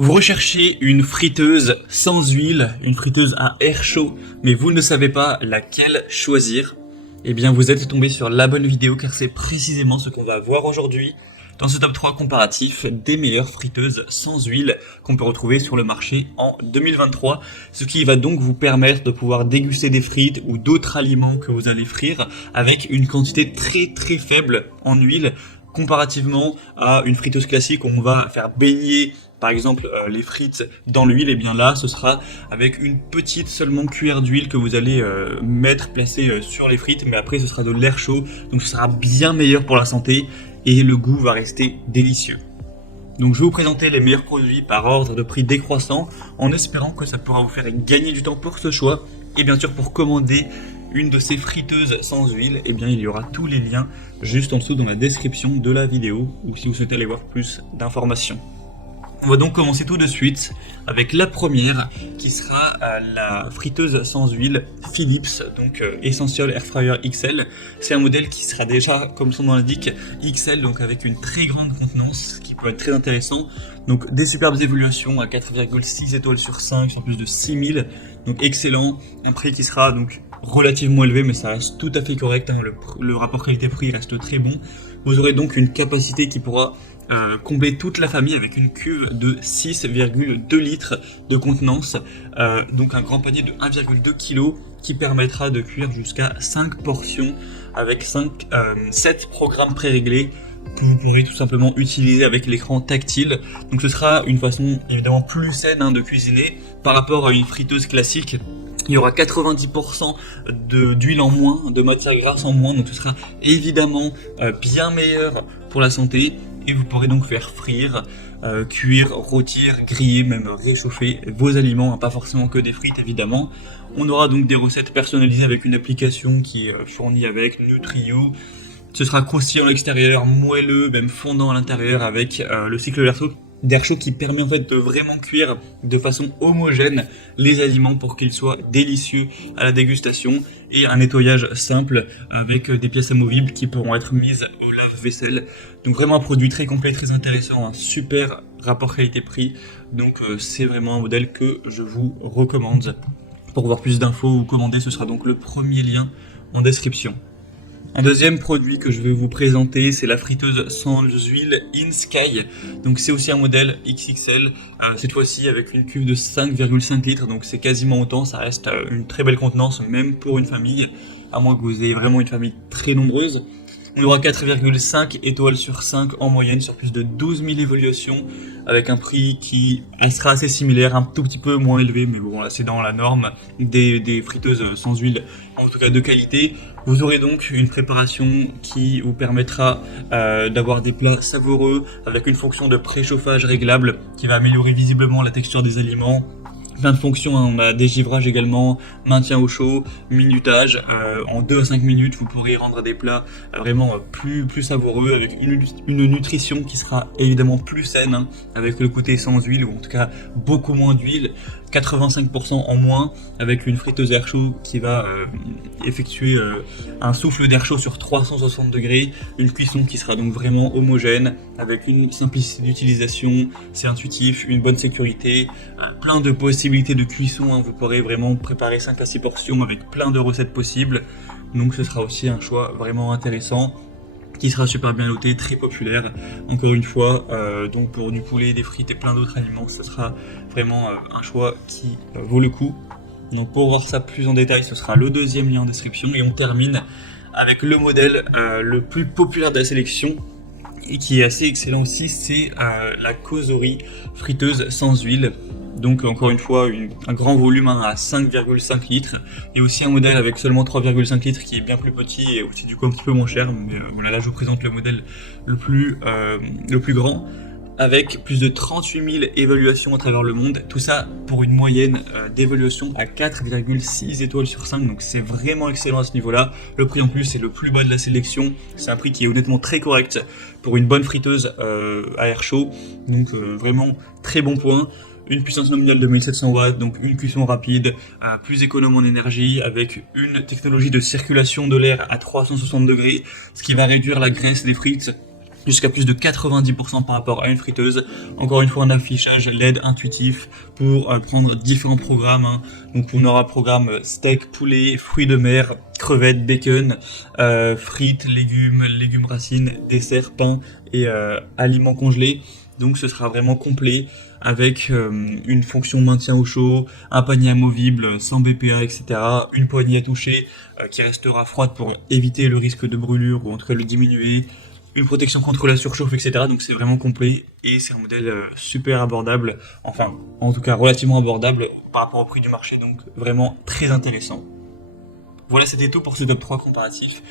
Vous recherchez une friteuse sans huile, une friteuse à air chaud, mais vous ne savez pas laquelle choisir? Eh bien, vous êtes tombé sur la bonne vidéo car c'est précisément ce qu'on va voir aujourd'hui dans ce top 3 comparatif des meilleures friteuses sans huile qu'on peut retrouver sur le marché en 2023, ce qui va donc vous permettre de pouvoir déguster des frites ou d'autres aliments que vous allez frire avec une quantité très faible en huile comparativement à une friteuse classique où on va faire baigner par exemple les frites dans l'huile. Et bien là ce sera avec une petite seulement cuillère d'huile que vous allez placer sur les frites, mais après ce sera de l'air chaud, donc ce sera bien meilleur pour la santé et le goût va rester délicieux. Donc je vais vous présenter les meilleurs produits par ordre de prix décroissant en espérant que ça pourra vous faire gagner du temps pour ce choix. Et bien sûr, pour commander une de ces friteuses sans huile, eh bien il y aura tous les liens juste en dessous dans la description de la vidéo ou si vous souhaitez aller voir plus d'informations. On va donc commencer tout de suite avec la première qui sera la friteuse sans huile Philips, donc Essential Air Fryer XL. C'est un modèle qui sera déjà, comme son nom l'indique, XL, donc avec une très grande contenance, ce qui peut être très intéressant. Donc des superbes évaluations à 4,6 étoiles sur 5 sur plus de 6000, donc excellent. Un prix qui sera donc relativement élevé, mais ça reste tout à fait correct, hein. Le rapport qualité-prix reste très bon. Vous aurez donc une capacité qui pourra combler toute la famille avec une cuve de 6,2 litres de contenance, donc un grand panier de 1,2 kg qui permettra de cuire jusqu'à 5 portions avec 7 programmes préréglés que vous pourrez tout simplement utiliser avec l'écran tactile. Donc ce sera une façon évidemment plus saine de cuisiner par rapport à une friteuse classique. Il y aura 90% d'huile en moins, de matière grasse en moins, donc ce sera évidemment bien meilleur pour la santé. Et vous pourrez donc faire frire, cuire, rôtir, griller, même réchauffer vos aliments, pas forcément que des frites évidemment. On aura donc des recettes personnalisées avec une application qui est fournie avec Nutrio. Ce sera croustillant à l'extérieur, moelleux, même fondant à l'intérieur avec le cycle d'air chaud qui permet en fait de vraiment cuire de façon homogène les aliments pour qu'ils soient délicieux à la dégustation, et un nettoyage simple avec des pièces amovibles qui pourront être mises au lave-vaisselle. Donc vraiment un produit très complet, très intéressant, un super rapport qualité-prix, donc c'est vraiment un modèle que je vous recommande. Pour voir plus d'infos ou commander, ce sera donc le premier lien en description. Un deuxième produit que je vais vous présenter, c'est la friteuse sans huile InSky. Donc c'est aussi un modèle XXL, cette fois-ci avec une cuve de 5,5 litres, donc c'est quasiment autant, ça reste une très belle contenance même pour une famille, à moins que vous ayez vraiment une famille très nombreuse. On aura 4,5 étoiles sur 5 en moyenne sur plus de 12 000 évaluations, avec un prix qui sera assez similaire, un tout petit peu moins élevé, mais bon là c'est dans la norme des friteuses sans huile, en tout cas de qualité. Vous aurez donc une préparation qui vous permettra d'avoir des plats savoureux avec une fonction de préchauffage réglable qui va améliorer visiblement la texture des aliments. Plein de fonctions, hein. On a dégivrage également, maintien au chaud, minutage, en 2 à 5 minutes vous pourrez rendre des plats vraiment plus savoureux avec une nutrition qui sera évidemment plus saine, hein, avec le côté sans huile ou en tout cas beaucoup moins d'huile, 85% en moins avec une friteuse air chaud qui va effectuer un souffle d'air chaud sur 360 degrés, une cuisson qui sera donc vraiment homogène avec une simplicité d'utilisation, c'est intuitif, une bonne sécurité, plein de possibilités de cuisson, hein. Vous pourrez vraiment préparer 5 à 6 portions avec plein de recettes possibles, donc ce sera aussi un choix vraiment intéressant qui sera super bien noté, très populaire. Encore une fois, donc pour du poulet, des frites et plein d'autres aliments, ce sera vraiment un choix qui vaut le coup. Donc pour voir ça plus en détail, ce sera le deuxième lien en description, et on termine avec le modèle le plus populaire de la sélection et qui est assez excellent aussi, c'est la Cosori friteuse sans huile. Donc encore une fois un grand volume, hein, à 5,5 litres, et aussi un modèle avec seulement 3,5 litres qui est bien plus petit et aussi du coup un petit peu moins cher, mais voilà, là je vous présente le modèle le plus grand avec plus de 38 000 évaluations à travers le monde, tout ça pour une moyenne d'évaluation à 4,6 étoiles sur 5, donc c'est vraiment excellent à ce niveau-là. Le prix en plus c'est le plus bas de la sélection, c'est un prix qui est honnêtement très correct pour une bonne friteuse à air chaud, donc vraiment très bon point. Une puissance nominale de 1700 watts, donc une cuisson rapide, plus économe en énergie, avec une technologie de circulation de l'air à 360 degrés, ce qui va réduire la graisse des frites jusqu'à plus de 90% par rapport à une friteuse. Encore une fois, un affichage LED intuitif pour prendre différents programmes, hein. Donc on aura programme steak, poulet, fruits de mer, crevettes, bacon, frites, légumes racines, dessert, pain et aliments congelés. Donc ce sera vraiment complet avec une fonction maintien au chaud, un panier amovible sans BPA, etc. Une poignée à toucher qui restera froide pour éviter le risque de brûlure ou en tout cas le diminuer. Une protection contre la surchauffe, etc. Donc c'est vraiment complet et c'est un modèle super abordable, enfin en tout cas relativement abordable par rapport au prix du marché, donc vraiment très intéressant. Voilà, c'était tout pour ce top 3 comparatif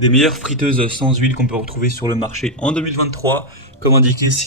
des meilleures friteuses sans huile qu'on peut retrouver sur le marché en 2023. Comme indiqué, si